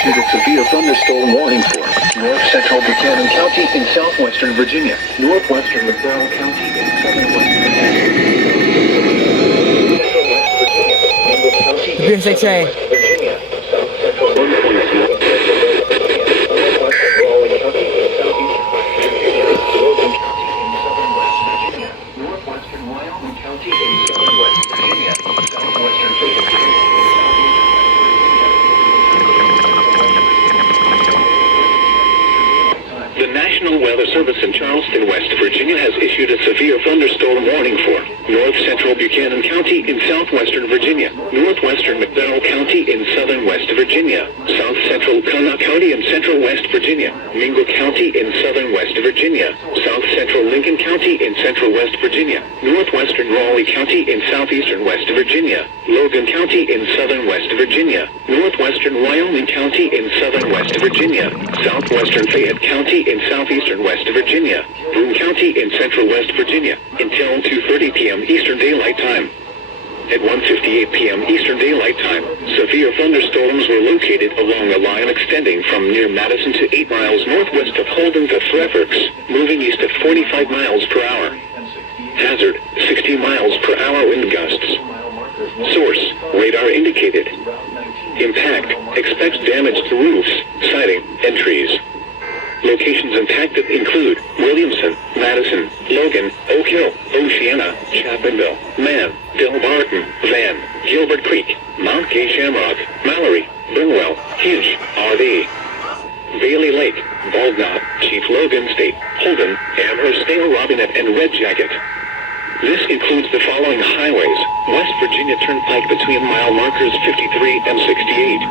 issued a severe thunderstorm warning for north central Buchanan County in southwestern Virginia, northwestern McDowell County in southern West Virginia, central West Virginia, Mingle County in southern West Virginia, south central 1.2 southwestern Raleigh County in southeastern West Virginia, Logan County in southern West Virginia, northwestern Wyoming County in southern West Virginia, southwestern Fayette County. The National Weather Service in Charleston, West Virginia has issued a severe thunderstorm warning for north central Buchanan County in southwestern Virginia, northwestern McDowell County in southern West Virginia, south central Connaught County in central West Virginia, Mingle County in southern West Virginia, south central Lincoln County in central West Virginia, northwestern Raleigh County in southeastern West Virginia, Logan County in southern West Virginia, northwestern Wyoming County in southern West Virginia, southwestern Fayette County in southeastern West Virginia, Boone County in central West Virginia, until 2:30 p.m. Eastern Daylight Time. At 1:58 p.m. Eastern Daylight Time, severe thunderstorms were located along a line extending from near Madison to 8 miles northwest of Holden to Fairfax, moving east at 45 miles per hour. Hazard, 60 miles per hour wind gusts. Source, radar indicated. Impact, expects damage to roofs, siding, and trees. Locations impacted include Williamson, Madison, Logan, Oak Hill, Oceana, Chapmanville, Man, Delbarton, Van, Gilbert Creek, Mount Gay Shamrock, Mallory, Burnwell, Hinge, RD, Bailey Lake, Bald Knot, Chief Logan State, Holden, Amherst, Dale Robinette, and Red Jacket. This includes the following highways: West Virginia Turnpike between mile markers 53 and 68.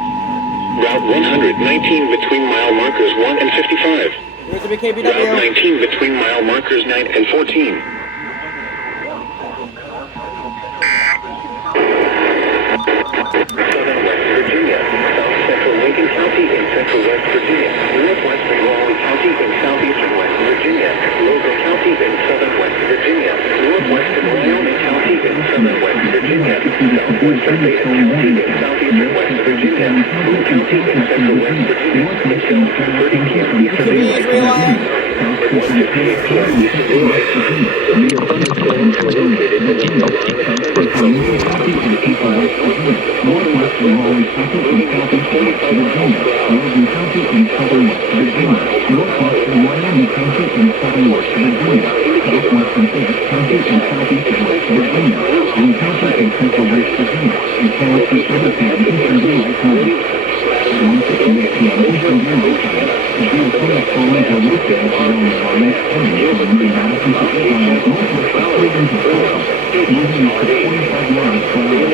Route 119 between mile markers 1 and 55. Route 19 between mile markers 9 and 14. Southern West Virginia, south central Lincoln County in central West Virginia, northwestern Raleigh County in southeastern West Virginia, Logan County in southern West Virginia, northwestern Wyoming County in southern West Virginia, southwestern Fayette County in southeastern West Virginia, Boone County in central West Virginia, until 2:30 p.m. Eastern Daylight Time. At 1:58 p.m. Eastern Daylight Time, severe thunderstorms were located along the line extending from New County in central West Virginia, northwestern Raleigh County in southeastern West Virginia, Logan County in southern West Virginia, northwestern Wyoming County in southern West Virginia, southwestern Fayette County in southeastern West Virginia, Boone County in central West Virginia, until 2:30 p.m. Eastern Daylight Time. 1:58 p.m. Eastern Daylight Time, severe thunderstorms were located along the line extending from New Madison to 8 miles northwest of Holden to Fairfax, moving up to 45 miles per hour.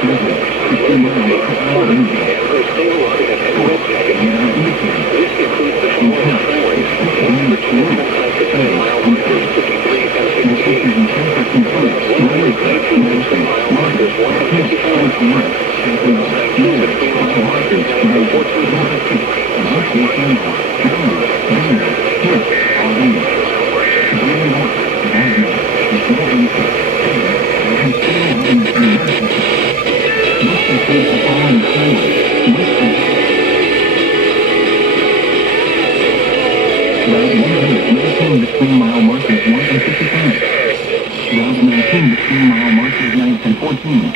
Hazard, 60 miles per hour wind gusts. Source, radar indicated. Impact, expect damage to roofs, siding, and trees. Locations impacted include Mallory, Madison, Marcus, Hinge, Oceana, Chapmanville, Man, Delbarton, Van, Gilbert Creek, Mount Gay Shamrock, Mallory, Burnwell, Hinge, RD, Bailey Lake, Bald Knot, Gilbert Creek, and Dale Robinette and Red Jacket. This includes the following highways: West Virginia. Route 119 between mile markers 1 and 55. Route 19 between mile markers 9 and 14.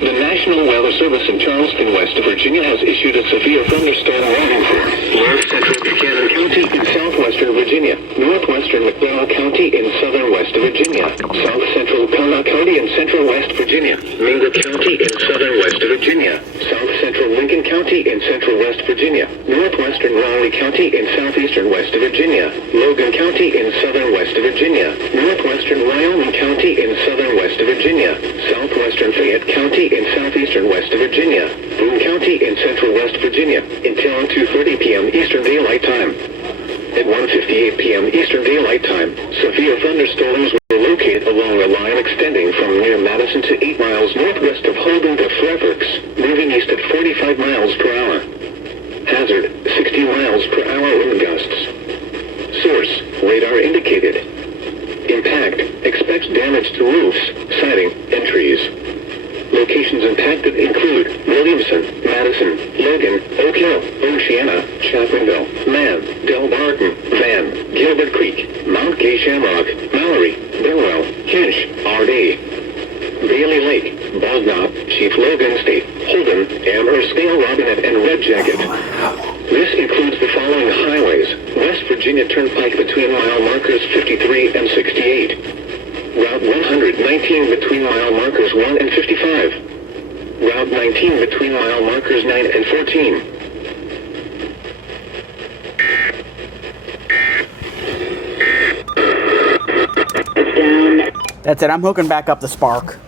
The National Weather Service in Charleston, West Virginia has issued a severe thunderstorm warning for north central Buchanan County in southwestern Virginia, northwestern McDowell County in southern West Virginia, south central Connaught County in central West Virginia, Mingle County in southern West Virginia, south central Lincoln County in central West Virginia, northwestern Raleigh County in southeastern West Virginia, Logan County in southern West Virginia, northwestern Wyoming County in southern West Virginia, southwestern Fayette County in southeastern West Virginia, Boone County in central West Virginia, until 2:30 p.m. Eastern Daylight Time. At 1:58 p.m. Eastern Daylight Time, severe thunderstorms were located along a line extending from near Madison to 8 miles northwest of Holden to Fairfax, moving east at 45 miles per hour. Hazard, 60 miles per hour wind gusts. Radar indicated. Impact. Expects damage to roofs, siding, and trees. Locations impacted include Williamson, Madison, Logan, Oak Hill, Oceana, Chapmanville, Man, Delbarton, Van, Gilbert Creek, Mount Gay Shamrock, Mallory, Burwell, Kinch, R.D., Bailey Lake, Baldknop, Chief Logan State, Holden, Amherst, Scale Robinette, and Red Jacket. This includes the following highways: West Virginia Turnpike between mile markers 53 and 68. Route 119 between mile markers 1 and 55. Route 19 between mile markers 9 and 14. That's it. I'm hooking back up the Spark.